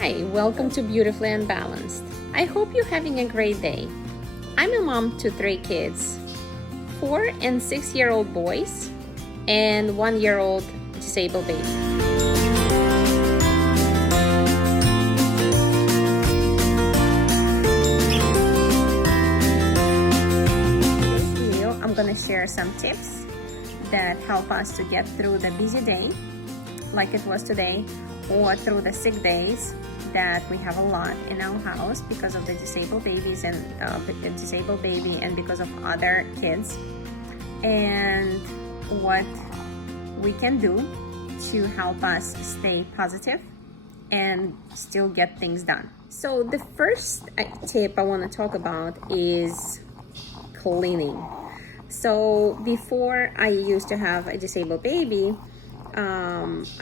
Hi, welcome to Beautifully Unbalanced. I hope you're having a great day. I'm a mom to three kids, 4 and 6-year-old boys, and 1-year-old disabled baby. In this video, I'm gonna share some tips that help us to get through the busy day, like it was today, or through the sick days that we have a lot in our house because of the disabled babies and the disabled baby and because of other kids, and what we can do to help us stay positive and still get things done. So the first tip I want to talk about is cleaning. So before I used to have a disabled baby,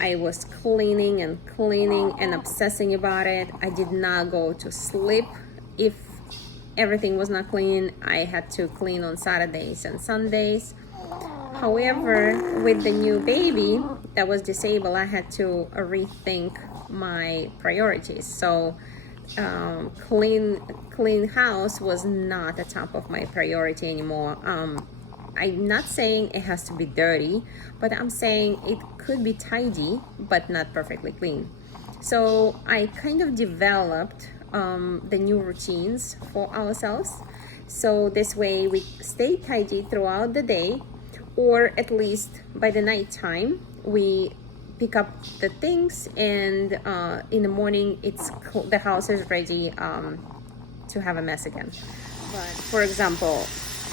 I was cleaning and obsessing about it. I did not go to sleep if everything was not clean. I had to clean on Saturdays and Sundays. However, with the new baby that was disabled, I had to rethink my priorities. So clean house was not the top of my priority anymore. I'm not saying it has to be dirty, but I'm saying it could be tidy, but not perfectly clean. So I kind of developed the new routines for ourselves. So this way we stay tidy throughout the day, or at least by the night time, we pick up the things, and in the morning, the house is ready to have a mess again. But for example,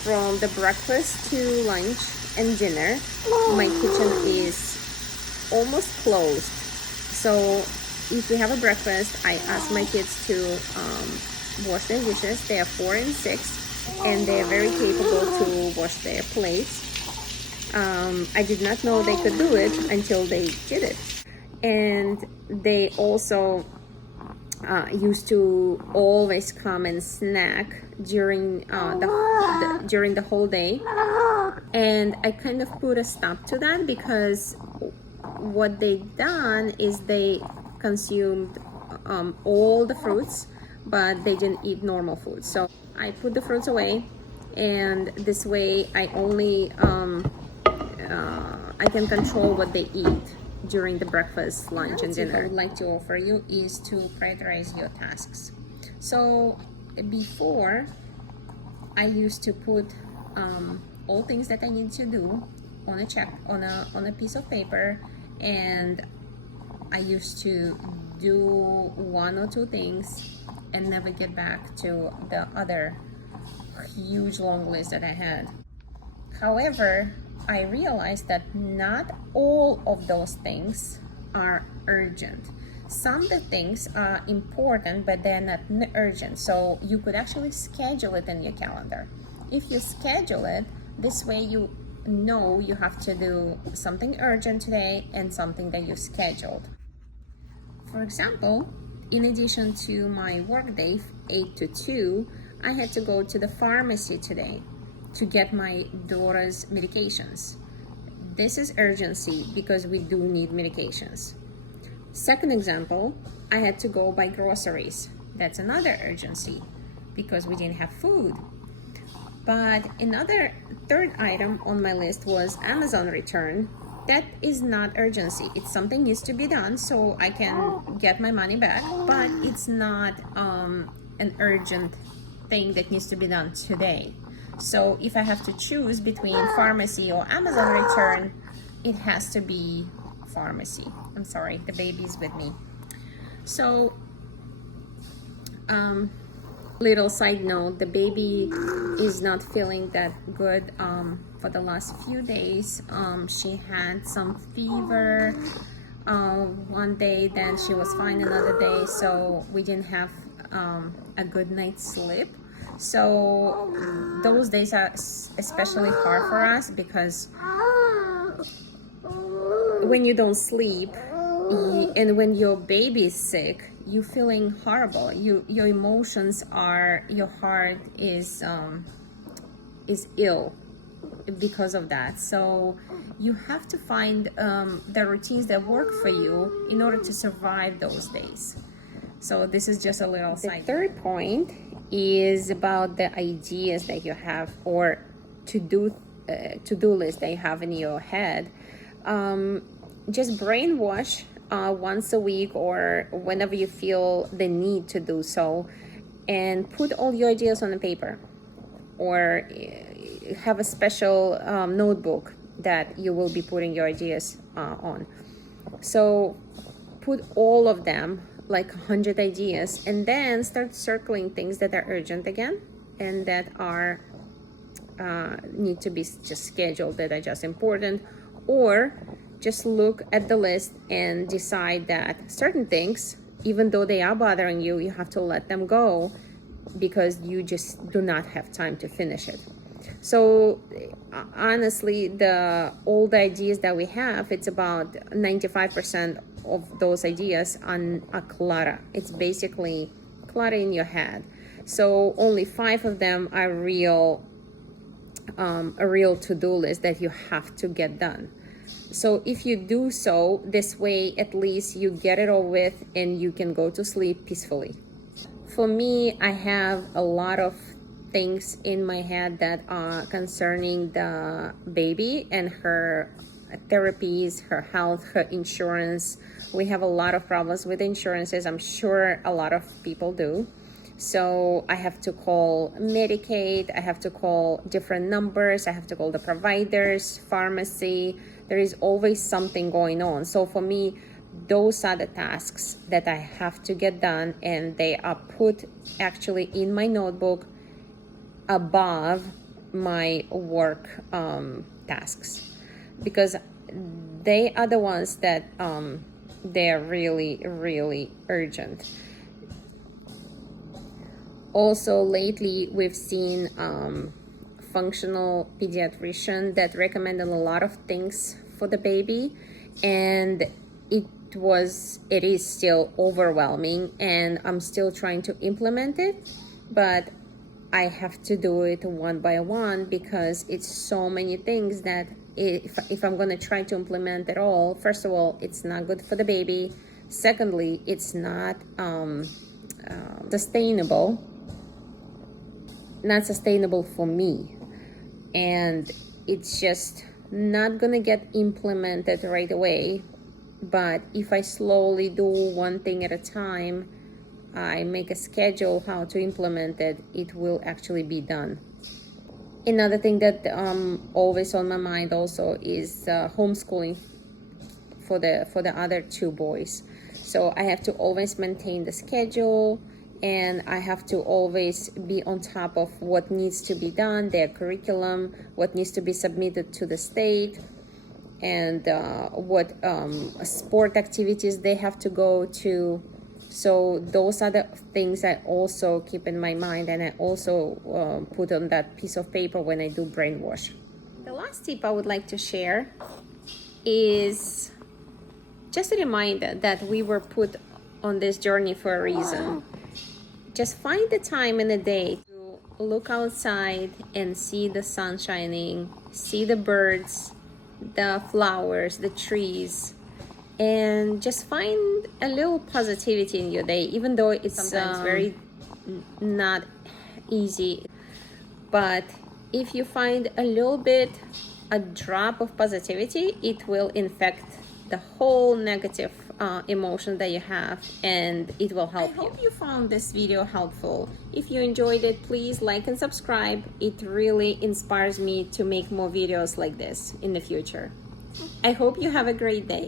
from the breakfast to lunch and dinner, my kitchen is almost closed. So if we have a breakfast, I ask my kids to wash their dishes. They are 4 and 6, and they are very capable to wash their plates. I did not know they could do it until they did it. And they also used to always come and snack during the whole day, and I kind of put a stop to that because what they done is they consumed all the fruits, but they didn't eat normal food. So I put the fruits away, and this way I only I can control what they eat during the breakfast, lunch, and dinner. What I would like to offer you is to prioritize your tasks. So before, I used to put all things that I need to do on a piece of paper, and I used to do 1 or 2 things and never get back to the other huge long list that I had. However, I realized that not all of those things are urgent. Some of the things are important, but they're not urgent. So you could actually schedule it in your calendar. If you schedule it, this way you know you have to do something urgent today and something that you scheduled. For example, in addition to my workday, 8 to 2, I had to go to the pharmacy today to get my daughter's medications. This is urgency because we do need medications. Second example, I had to go buy groceries. That's another urgency because we didn't have food. But another third item on my list was Amazon return. That is not urgency. It's something needs to be done so I can get my money back, but it's not an urgent thing that needs to be done today. So if I have to choose between pharmacy or Amazon return, it has to be pharmacy. I'm sorry, the baby's with me. So, little side note, the baby is not feeling that good for the last few days. She had some fever one day, then she was fine another day, so we didn't have a good night's sleep. So those days are especially hard for us because when you don't sleep and when your baby is sick, you're feeling horrible. Your emotions are, your heart is ill because of that. So you have to find the routines that work for you in order to survive those days. So this is just a little side. The third point is about the ideas that you have, or to-do list that you have in your head. Just brainwash once a week or whenever you feel the need to do so, and put all your ideas on the paper, or have a special notebook that you will be putting your ideas on. So put all of them, like 100 ideas, and then start circling things that are urgent again and that are need to be just scheduled, that are just important, or just look at the list and decide that certain things, even though they are bothering you, you have to let them go because you just do not have time to finish it. So honestly, all the ideas that we have, it's about 95% of those ideas are clutter. It's basically clutter in your head. So only 5 of them are a real to-do list that you have to get done. So if you do so this way, at least you get it all with and you can go to sleep peacefully. For me, I have a lot of things in my head that are concerning the baby and her therapies, her health, her insurance. We have a lot of problems with insurances. I'm sure a lot of people do. So I have to call Medicaid, I have to call different numbers, I have to call the providers, pharmacy. There is always something going on. So for me, those are the tasks that I have to get done, and they are put actually in my notebook above my work tasks, because they are the ones that they're really urgent. Also, lately we've seen functional pediatrician that recommended a lot of things for the baby, and it is still overwhelming, and I'm still trying to implement it, but I have to do it one by one because it's so many things that if I'm going to try to implement it all, first of all, it's not good for the baby. Secondly, it's not sustainable for me, and it's just not gonna get implemented right away. But if I slowly do one thing at a time, I make a schedule how to implement it, it will actually be done. Another thing that always on my mind also is homeschooling for the other 2 boys. So I have to always maintain the schedule, and I have to always be on top of what needs to be done, their curriculum, what needs to be submitted to the state, and what sport activities they have to go to. So those are the things I also keep in my mind, and I also put on that piece of paper when I do brainwash. The last tip I would like to share is just a reminder that we were put on this journey for a reason. Just find the time in the day to look outside and see the sun shining, see the birds, the flowers, the trees, and just find a little positivity in your day, even though it's sometimes very not easy. But if you find a drop of positivity, it will infect the whole negative emotion that you have, and it will help you. I hope you found this video helpful. If you enjoyed it, please like and subscribe. It really inspires me to make more videos like this in the future. I hope you have a great day.